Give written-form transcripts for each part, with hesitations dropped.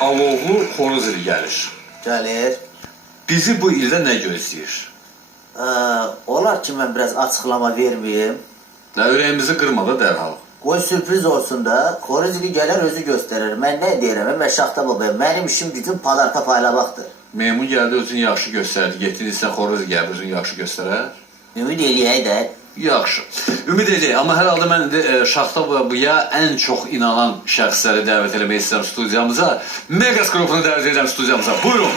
Alovlu xoruz ili gəlir. Gəlir. Bizi bu ildə nə gözləyir? Olar ki, mən biraz açıqlama verməyim. Ürəyimizi qırma da dərhal. Qoy sürpriz olsun da, xoruz ili gələr özü göstərir. Mən nə deyirəm, mən Şaxta babayım. Mənim işim gücüm padarta paylamaqdır. Meymun gəldi, özünü yaxşı göstərdi. Getirirsən xoruz gəlir, özünü yaxşı göstərər. Ümid eləyək də. Yaxşı. Ümid edək. Amma hər halda mən Şaxta babaya ən çox inanan şəxsləri dəvət eləmək istəyirəm studiyamıza. Megas qrupunu dəvət edirəm studiyamıza. Buyurun.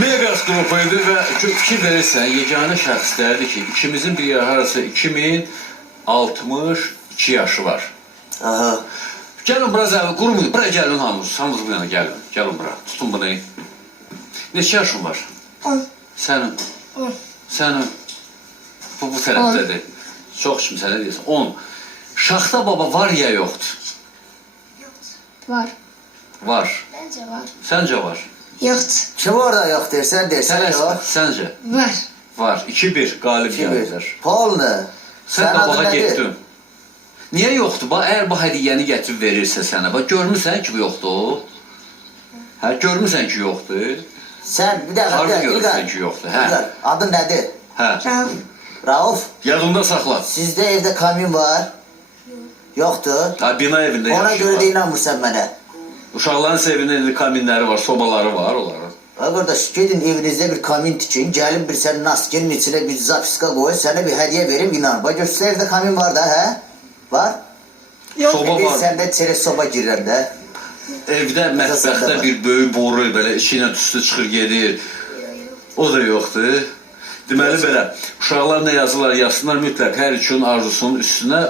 Megas qrupuydu və fikir verirsən, yeganə şəxslərdir ki, ikimizin bir yer arası 2062 yaşı var. Aha. Gəlin biraz əvvəl, qurmayın, buraya gəlin hamınız bu yana gəlin. Gəlin bura, tutun bunu. Neçə yaşın var? 10. Sənin? 10. Sənin? Bu tərəfdədir. Çox kimi sənə deyirsən. 10. Şaxta baba var ya yoxdur? Var. Var. Bence var. Səncə var? Yoxdur. Kim orada yox dersən, dersən yox. Səncə? Var. Var. 2-1 qalib gəlirlər. Polnu. Sən qabağa getdin. Niyə yoxdur? Əgər bu hədiyyəni gətirib verirsə sənə, görmürsən ki, bu yoxdur? Hə, görmürsən ki, yoxdur? Sən bir dəqiqə, Harada görürsən ki, yoxdur? Hə. Adın nədir? Hə. Rauf. Rauf. Yadında saxla. Sizdə evdə kamyon var? Yoxdur. Bina evində Ona yaşayır. görə də inanmırsan mənə. Uşaqların evində kaminləri var, sobaları var onların. Qardaş, gedin evinizdə bir kamin tikin, gəlin bir sən naskenin içinə bir zapiska qoy, sənə bir hədiyyə verim, inan. Bax, sizdə evdə kamin var da, hə? Var? Soba var. Səndə çerez soba girirəm də. Evdə, mətbəxdə bir böyük boru, belə içi ilə tüstü çıxır, gedir. O da yoxdur. Deməli belə, uşaqlar nə yazırlar, yazsınlar mütləq hər üçün arzusunun üstünə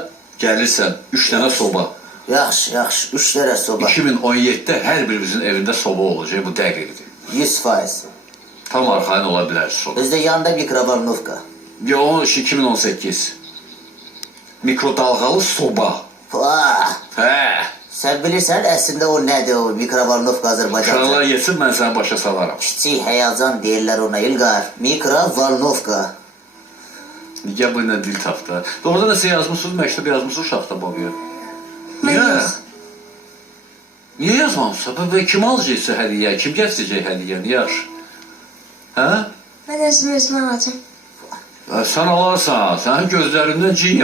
gəlirsən 3 dənə soba. Yaxşı, yaxşı. 3 dənə soba. 2017-də hər birimizin evində soba olacaq, bu dəqiqdir. 100%. Tam arxayın ola bilər soba. Bizdə yanında mikrovolnovka. Yo, o 2018. Mikrodalğalı soba. Vah! Hə. Sən bilirsən əslində o nədir o mikrovalnovka Azərbaycanca? Uşaqlar yesin, mən səni başa salaram. Kiçik həyəcan deyirlər ona İlqar. Mikrovalnovka. Niyə bu ilə dil tapdı? Doğrudan da siz yazmışsınız, məktub yazmışsınız uşaq da babaya. Mən Niyə? yox. Niyə yazmamışsın? Və kim alacaqsa hədiyə? Kim gətirəcək hədiyəni? Yaxşı. Hə? Mən özümə alacağım. Sən alarsan, sənin gözlərindən cin